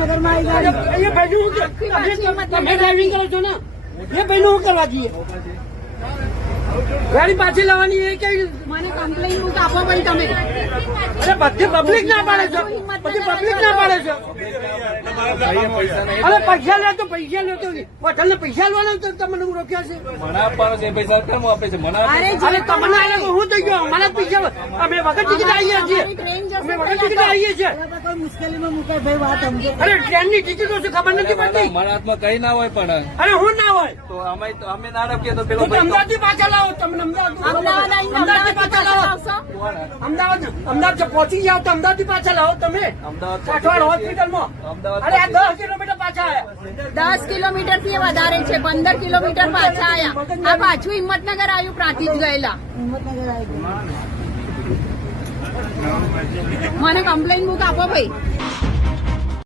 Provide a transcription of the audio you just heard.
હિંમતનગરમાં આવી ગાડી એ ભાઈ તમે ડ્રાઇવિંગ કરો છો ને એ ભાઈ નું કરવા જઈએ ગાડી પાછી લાવવાની એ કઈ મને કમ્પ્લેન બુક આપો ભાઈ તમે અરે બધી પબ્લિક ના પાડે છે બધી પબ્લિક ના પાડે છે અરે પૈસા લે તો પૈસા લે તો હોટલ ને પૈસા લેવાના તો તમને રોક્યા છે મને આપવાનો છે પૈસા કેમ આપે છે મને અરે તમને આલે હું થઈ ગયો મને પૈસા અમે વગર ટિકિટ આવીએ છીએ અમે વગર ટિકિટ આવીએ છીએ કોઈ મુશ્કેલીમાં મુકાય ભાઈ વાત સમજો અરે ટ્રેન ની ટિકિટો છે ખબર નથી પડતી મારા હાથમાં કઈ ના હોય પણ અરે હું ના હોય તો અમે ના રાખીએ તો પેલો તો અમદાવાદ થી પાછા લાવો તમને અમદાવાદ થી પાછા લાવો અમદાવાદ પહોંચી જાઓ તો અમદાવાદ થી પાછા લાવો તમે કાઠવાડ હોસ્પિટલમાં અરે આ 10 કિલોમીટર પાછા આવ્યા 10 કિલોમીટર થી વધારે છે 15 કિલોમીટર પાછા આયા આ પાછું હિંમતનગર આવ્યું પ્રાંતિજ ગયેલા મને કમ્પ્લેન બુક આપો ભાઈ